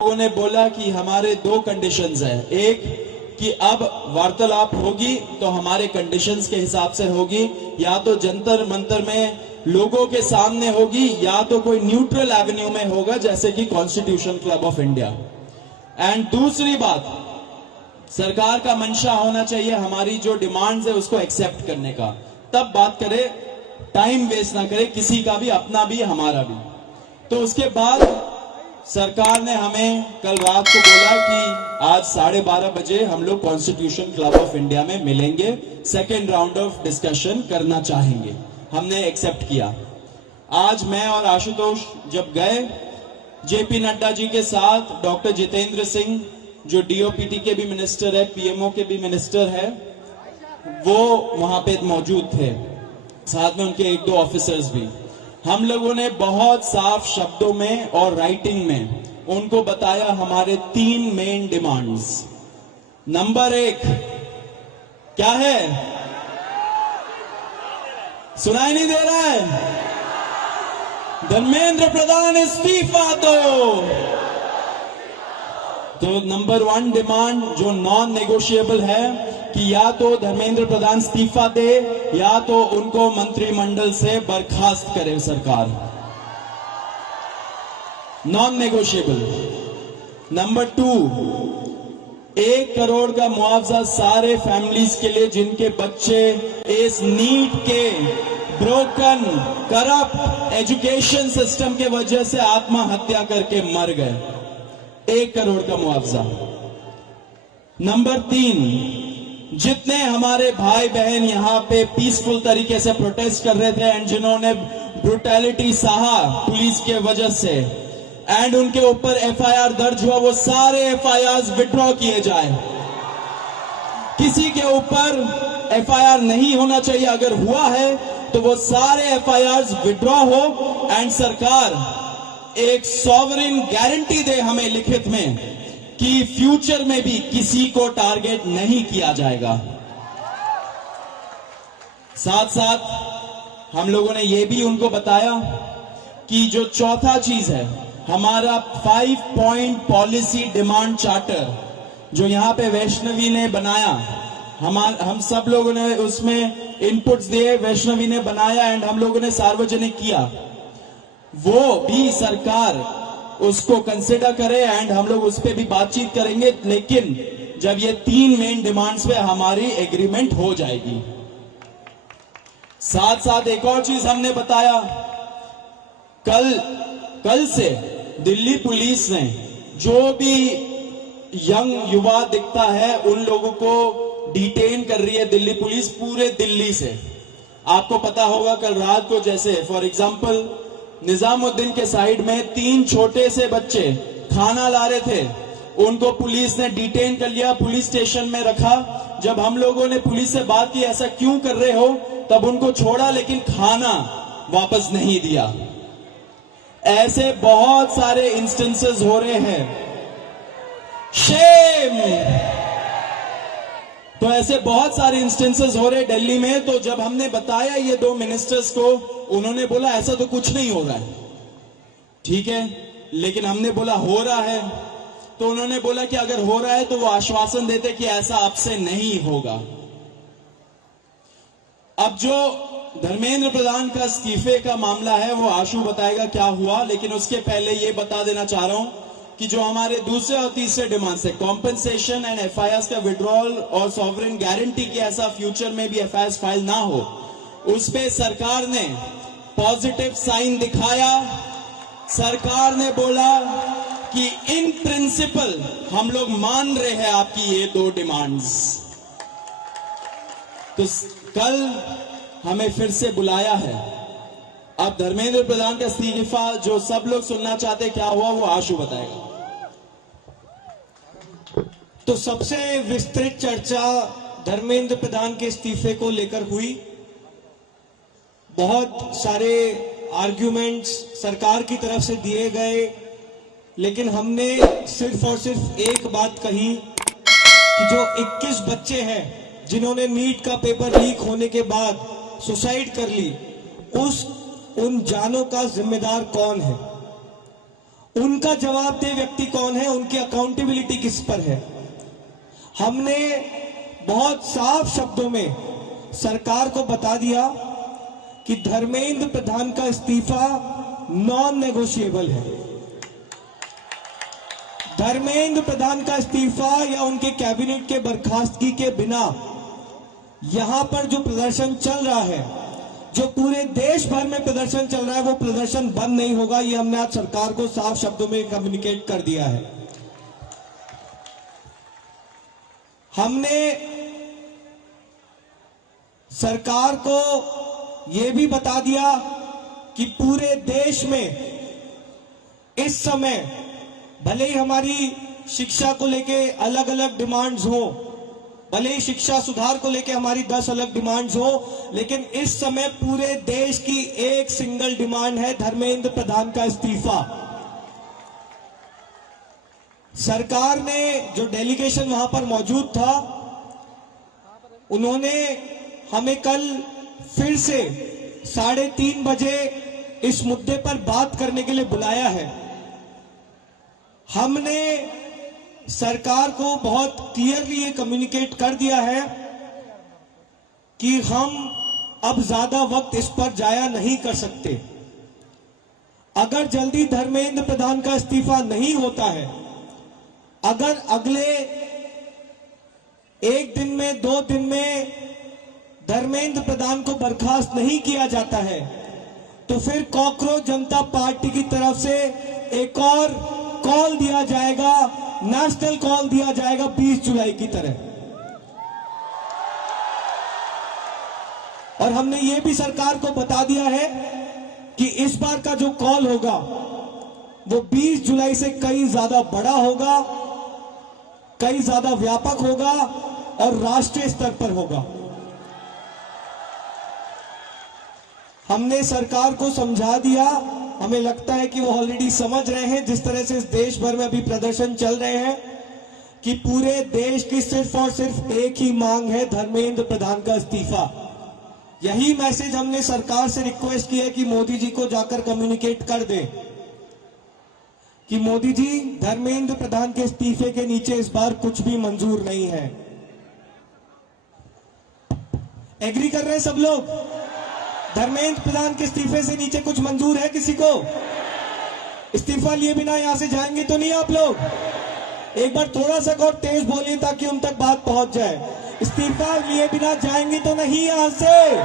लोगों ने बोला कि हमारे दो कंडीशंस हैं। एक कि अब वार्तालाप होगी तो हमारे कंडीशंस के हिसाब से होगी, या तो जंतर मंतर में लोगों के सामने होगी या तो कोई न्यूट्रल एवेन्यू में होगा जैसे कि constitution club of India. And दूसरी बात, सरकार का मंशा होना चाहिए हमारी जो डिमांड्स है उसको एक्सेप्ट करने का, तब बात करे, टाइम वेस्ट ना करे किसी का भी, अपना भी हमारा भी। तो उसके बाद सरकार ने हमें कल रात को बोला कि आज 12:30 बजे हम लोग कॉन्स्टिट्यूशन क्लब ऑफ इंडिया में मिलेंगे, सेकेंड राउंड ऑफ डिस्कशन करना चाहेंगे। हमने एक्सेप्ट किया। आज मैं और आशुतोष जब गए जेपी नड्डा जी के साथ, डॉक्टर जितेंद्र सिंह जो डीओपीटी के भी मिनिस्टर है, पीएमओ के भी मिनिस्टर है, वो वहां पे मौजूद थे, साथ में उनके एक दो ऑफिसर्स भी। हम लोगों ने बहुत साफ शब्दों में और राइटिंग में उनको बताया हमारे 3 मेन डिमांड्स। नंबर 1 क्या है? सुनाई नहीं दे रहा है? धर्मेंद्र प्रधान इस्तीफा तो नंबर 1 डिमांड जो नॉन नेगोशिएबल है कि या तो धर्मेंद्र प्रधान इस्तीफा दे या तो उनको मंत्रिमंडल से बर्खास्त करे सरकार, नॉन नेगोशिएबल। नंबर 2, 1 करोड़ का मुआवजा सारे फैमिलीज के लिए जिनके बच्चे इस नीट के ब्रोकन करप्ट एजुकेशन सिस्टम के वजह से आत्महत्या करके मर गए, 1 करोड़ का मुआवजा। नंबर 3, जितने हमारे भाई बहन यहाँ पे पीसफुल तरीके से प्रोटेस्ट कर रहे थे एंड जिन्होंने ब्रुटैलिटी सहा पुलिस के वजह से एंड उनके ऊपर एफआईआर दर्ज हुआ, वो सारे एफआईआर विड्रॉ किए जाए। किसी के ऊपर एफआईआर नहीं होना चाहिए, अगर हुआ है तो वो सारे एफआईआर विड्रॉ हो एंड सरकार एक सॉवरेन गारंटी दे हमें लिखित में कि फ्यूचर में भी किसी को टारगेट नहीं किया जाएगा। साथ साथ हम लोगों ने यह भी उनको बताया कि जो चौथा चीज है हमारा 5 पॉइंट पॉलिसी डिमांड चार्टर जो यहां पे वैष्णवी ने बनाया, हम सब लोगों ने उसमें इनपुट्स दिए, वैष्णवी ने बनाया एंड हम लोगों ने सार्वजनिक किया, वो भी सरकार उसको कंसिडर करे एंड हम लोग उस पर भी बातचीत करेंगे, लेकिन जब ये 3 मेन डिमांड्स पे हमारी एग्रीमेंट हो जाएगी। साथ साथ एक और चीज हमने बताया, कल से दिल्ली पुलिस ने जो भी यंग युवा दिखता है उन लोगों को डिटेन कर रही है दिल्ली पुलिस पूरे दिल्ली से। आपको पता होगा कल रात को जैसे फॉर एग्जांपल निजामुद्दीन के साइड में 3 छोटे से बच्चे खाना ला रहे थे, उनको पुलिस ने डिटेन कर लिया, पुलिस स्टेशन में रखा। जब हम लोगों ने पुलिस से बात की ऐसा क्यों कर रहे हो, तब उनको छोड़ा लेकिन खाना वापस नहीं दिया। ऐसे बहुत सारे इंस्टेंसेस हो रहे हैं, शेम। तो ऐसे बहुत सारे इंस्टेंसेस हो रहे दिल्ली में। तो जब हमने बताया ये 2 मिनिस्टर्स को, उन्होंने बोला ऐसा तो कुछ नहीं हो रहा है। ठीक है, लेकिन हमने बोला हो रहा है, तो उन्होंने बोला कि अगर हो रहा है तो वो आश्वासन देते कि ऐसा आपसे नहीं होगा। अब जो धर्मेंद्र प्रधान का इस्तीफे का मामला है वो आशु बताएगा क्या हुआ, लेकिन उसके पहले ये बता देना चाह रहा हूं कि जो हमारे दूसरे और तीसरे डिमांड्स है, कॉम्पेंसेशन एंड एफआईआर का विड्रॉल और सॉवरेन गारंटी की ऐसा फ्यूचर में भी एफआईआर फाइल ना हो, उस पे सरकार ने पॉजिटिव साइन दिखाया। सरकार ने बोला कि इन प्रिंसिपल हम लोग मान रहे हैं आपकी ये 2 डिमांड्स। तो कल हमें फिर से बुलाया है। अब धर्मेंद्र प्रधान का इस्तीफा जो सब लोग सुनना चाहते क्या हुआ वो आशु बताएगा। तो सबसे विस्तृत चर्चा धर्मेंद्र प्रधान के इस्तीफे को लेकर हुई। बहुत सारे आर्ग्यूमेंट्स सरकार की तरफ से दिए गए, लेकिन हमने सिर्फ और सिर्फ एक बात कही कि जो 21 बच्चे हैं जिन्होंने नीट का पेपर लीक होने के बाद सुसाइड कर ली, उन जानों का जिम्मेदार कौन है। उनका जवाबदेह व्यक्ति कौन है, उनकी अकाउंटेबिलिटी किस पर है। हमने बहुत साफ शब्दों में सरकार को बता दिया कि धर्मेंद्र प्रधान का इस्तीफा नॉन नेगोशिएबल है। धर्मेंद्र प्रधान का इस्तीफा या उनके कैबिनेट के बर्खास्तगी के बिना यहां पर जो प्रदर्शन चल रहा है, जो पूरे देश भर में प्रदर्शन चल रहा है, वो प्रदर्शन बंद नहीं होगा। ये हमने आज सरकार को साफ शब्दों में कम्युनिकेट कर दिया है। हमने सरकार को यह भी बता दिया कि पूरे देश में इस समय भले ही हमारी शिक्षा को लेके अलग अलग डिमांड्स हो, भले ही शिक्षा सुधार को लेके हमारी 10 अलग डिमांड्स हो, लेकिन इस समय पूरे देश की एक सिंगल डिमांड है, धर्मेंद्र प्रधान का इस्तीफा। सरकार ने जो डेलीगेशन वहां पर मौजूद था, उन्होंने हमें कल फिर से 3:30 बजे इस मुद्दे पर बात करने के लिए बुलाया है। हमने सरकार को बहुत क्लियरली ये कम्युनिकेट कर दिया है कि हम अब ज्यादा वक्त इस पर जाया नहीं कर सकते। अगर जल्दी धर्मेंद्र प्रधान का इस्तीफा नहीं होता है, अगर अगले 1 दिन में 2 दिन में धर्मेंद्र प्रधान को बर्खास्त नहीं किया जाता है, तो फिर कॉकरोच जनता पार्टी की तरफ से एक और कॉल दिया जाएगा, नेशनल कॉल दिया जाएगा 20 जुलाई की तरह। और हमने ये भी सरकार को बता दिया है कि इस बार का जो कॉल होगा वो 20 जुलाई से कहीं ज्यादा बड़ा होगा, कहीं ज्यादा व्यापक होगा और राष्ट्रीय स्तर पर होगा। हमने सरकार को समझा दिया, हमें लगता है कि वो ऑलरेडी समझ रहे हैं, जिस तरह से इस देश भर में अभी प्रदर्शन चल रहे हैं, कि पूरे देश की सिर्फ और सिर्फ एक ही मांग है, धर्मेंद्र प्रधान का इस्तीफा। यही मैसेज हमने सरकार से रिक्वेस्ट की है कि मोदी जी को जाकर कम्युनिकेट कर दे कि मोदी जी, धर्मेंद्र प्रधान के इस्तीफे के नीचे इस बार कुछ भी मंजूर नहीं है। एग्री कर रहे हैं सब लोग? धर्मेंद्र प्रधान के इस्तीफे से नीचे कुछ मंजूर है किसी को? इस्तीफा लिए बिना यहां से जाएंगे तो नहीं आप लोग? एक बार थोड़ा सा और तेज बोलिए ताकि उन तक बात पहुंच जाए। इस्तीफा लिए बिना जाएंगे तो नहीं यहां से?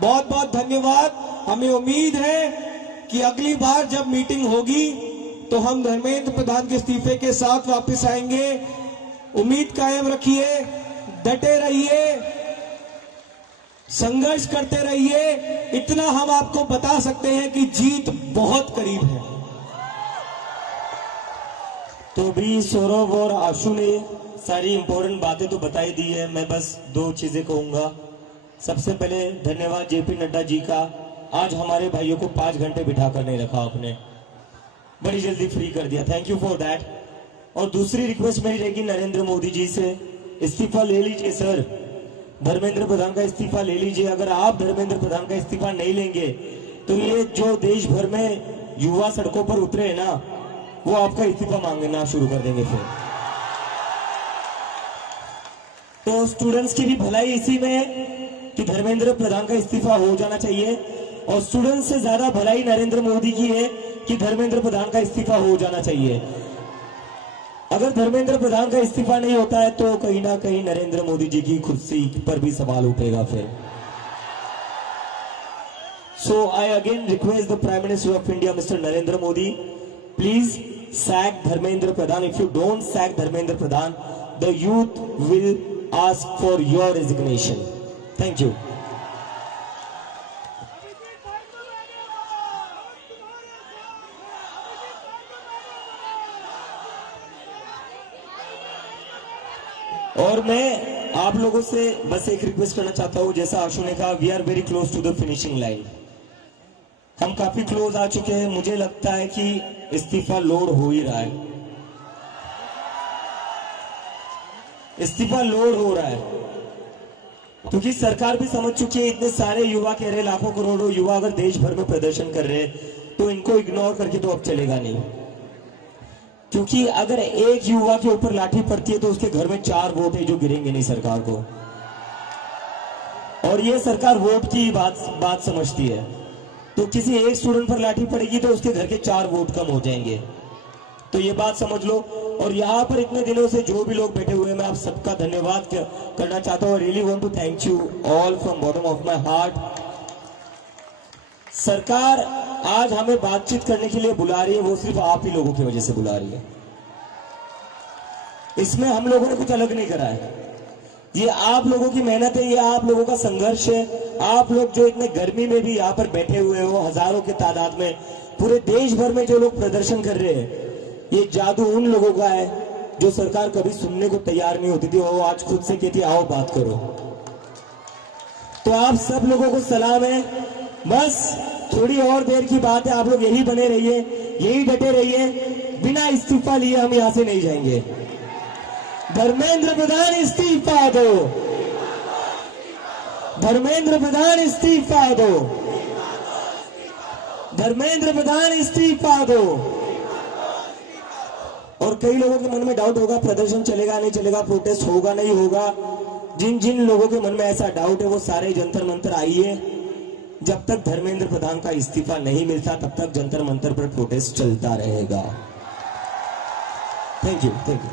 बहुत बहुत धन्यवाद। हमें उम्मीद है कि अगली बार जब मीटिंग होगी तो हम धर्मेंद्र प्रधान के इस्तीफे के साथ वापस आएंगे। उम्मीद कायम रखिए, डटे रहिए, संघर्ष करते रहिए। इतना हम आपको बता सकते हैं कि जीत बहुत करीब है। तो भी सौरभ और आशु ने सारी इंपॉर्टेंट बातें तो बताई दी है। मैं बस 2 चीजें कहूंगा। सबसे पहले धन्यवाद जेपी नड्डा जी का, आज हमारे भाइयों को 5 घंटे बिठा कर नहीं रखा आपने, बड़ी जल्दी फ्री कर दिया, थैंक यू फॉर दैट। और दूसरी रिक्वेस्ट मेरी रहेगी नरेंद्र मोदी जी से, इस्तीफा ले लीजिए सर, धर्मेंद्र प्रधान का इस्तीफा ले लीजिए। अगर आप धर्मेंद्र प्रधान का इस्तीफा नहीं लेंगे तो ये जो देश भर में युवा सड़कों पर उतरे हैं ना, वो आपका इस्तीफा मांगना शुरू कर देंगे फिर। तो स्टूडेंट्स की भी भलाई इसी में है कि धर्मेंद्र प्रधान का इस्तीफा हो जाना चाहिए, और स्टूडेंट्स से ज्यादा भलाई नरेंद्र मोदी की है कि धर्मेंद्र प्रधान का इस्तीफा हो जाना चाहिए। अगर धर्मेंद्र प्रधान का इस्तीफा नहीं होता है तो कहीं ना कहीं नरेंद्र मोदी जी की कुर्सी पर भी सवाल उठेगा फिर। So I again request the prime minister of India mister Narendra Modi, please sack Dharmendra Pradhan. If you don't sack Dharmendra Pradhan, the youth will ask for your resignation. Thank you. और मैं आप लोगों से बस एक रिक्वेस्ट करना चाहता हूं, जैसा आशु ने कहा, we are very close to the finishing line. हम काफी क्लोज आ चुके हैं। मुझे लगता है कि इस्तीफा लोड हो ही रहा है, इस्तीफा लोड हो रहा है, क्योंकि सरकार भी समझ चुकी है। इतने सारे युवा कह रहे, लाखों करोड़ों युवा अगर देश भर में प्रदर्शन कर रहे हैं तो इनको इग्नोर करके तो अब चलेगा नहीं, क्योंकि अगर एक युवा के ऊपर लाठी पड़ती है तो उसके घर में 4 वोट है जो गिरेंगे नहीं सरकार को, और ये सरकार वोट की बात समझती है। तो किसी एक स्टूडेंट पर लाठी पड़ेगी तो उसके घर के 4 वोट कम हो जाएंगे, तो ये बात समझ लो। और यहाँ पर इतने दिनों से जो भी लोग बैठे हुए हैं, मैं आप सबका धन्यवाद करना चाहता हूँ। Really want to thank you all from bottom of my heart. सरकार आज हमें बातचीत करने के लिए बुला रही है, वो सिर्फ आप ही लोगों की वजह से बुला रही है। इसमें हम लोगों ने कुछ अलग नहीं करा है, ये आप लोगों की मेहनत है, ये आप लोगों का संघर्ष है। आप लोग जो इतने गर्मी में भी यहाँ पर बैठे हुए हो, हजारों की तादाद में, पूरे देश भर में जो लोग प्रदर्शन कर रहे हैं, ये जादू उन लोगों का है जो सरकार कभी सुनने को तैयार नहीं होती थी, वो आज खुद से कहती आओ बात करो। तो आप सब लोगों को सलाम है। बस थोड़ी और देर की बात है, आप लोग यही बने रहिए, यही डटे रहिए, बिना इस्तीफा लिए हम यहां से नहीं जाएंगे। धर्मेंद्र प्रधान इस्तीफा दो, धर्मेंद्र प्रधान इस्तीफा दो, धर्मेंद्र प्रधान इस्तीफा दो। और कई लोगों के मन में डाउट होगा प्रदर्शन चलेगा नहीं चलेगा, प्रोटेस्ट होगा नहीं होगा। जिन जिन लोगों के मन में ऐसा डाउट है वो सारे जंतर मंतर आइए। जब तक धर्मेंद्र प्रधान का इस्तीफा नहीं मिलता तब तक जंतर मंतर पर प्रोटेस्ट चलता रहेगा। Thank you, thank you.